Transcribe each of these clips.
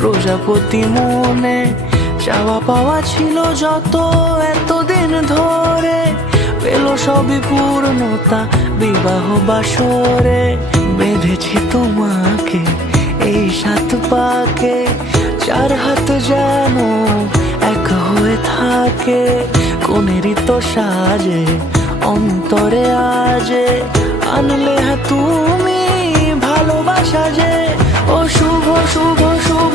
প্রজাপতি মনে চাওয়া পাওয়া ছিল যত এতদিন ধরে, পেল সবই পূর্ণতা বিবাহ বাসরে। বেঁধেছি তোমাকে এই 7 পাকে, 4 হাত যেন এক হয়ে থাকে। কোনেরই তো সাজে অন্তরে আজে, আনলে হ্যাঁ তুমি ভালোবাসা যে। ও শুভ শুভ শুভ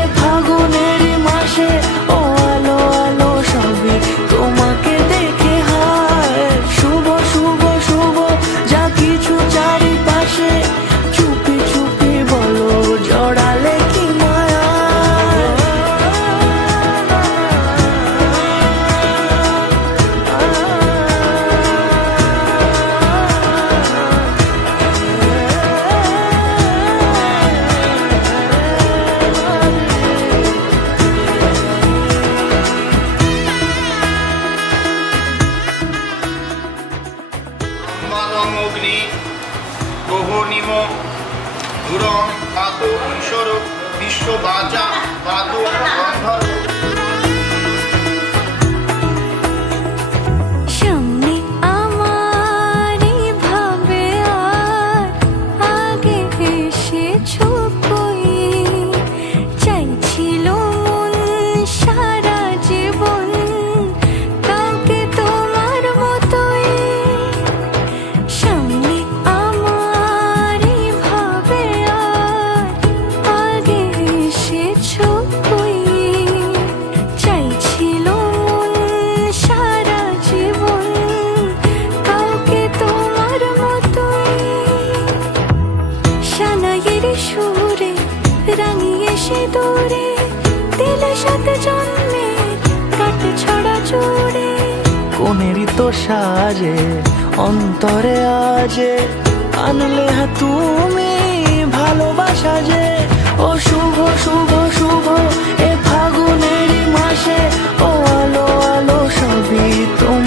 এ ফাগুনেরই মাসে, ও আলো আলো সবই তোমাকে দেখে হায়। শুভ শুভ শুভ যা কিছু চারিপাশে, চুপি চুপি বলো জড়ালে কি মায়া। অগ্নি গ্রহণিম ধুরম পাত ঈশ্বর বিশ্ববাচা পাত গন্ধর্ব। সামনে আমারই ভাবে আর আগে এসেছো কই, চাইছিল মন সারা জীবন কাউকে তোমার মতোই। সামনে আমারই ভাবে আর আগে এসেছো কই, চাইছিল মন সারা জীবন কাউকে তোমার মতোই। সানাইয়ের সুরে রাঙিয়ে সে দূরে, দিলে 7 জন্মের কাট ছড়া জুড়ে। কোনেরই তো সাজে অন্তরে আজে, আনলে হ্যাঁ তুমি ভালোবাসা যে। ও শুভ শুভ শুভ এ ফাগুনেরই মাসে, ও আলো আলো সবই তোমার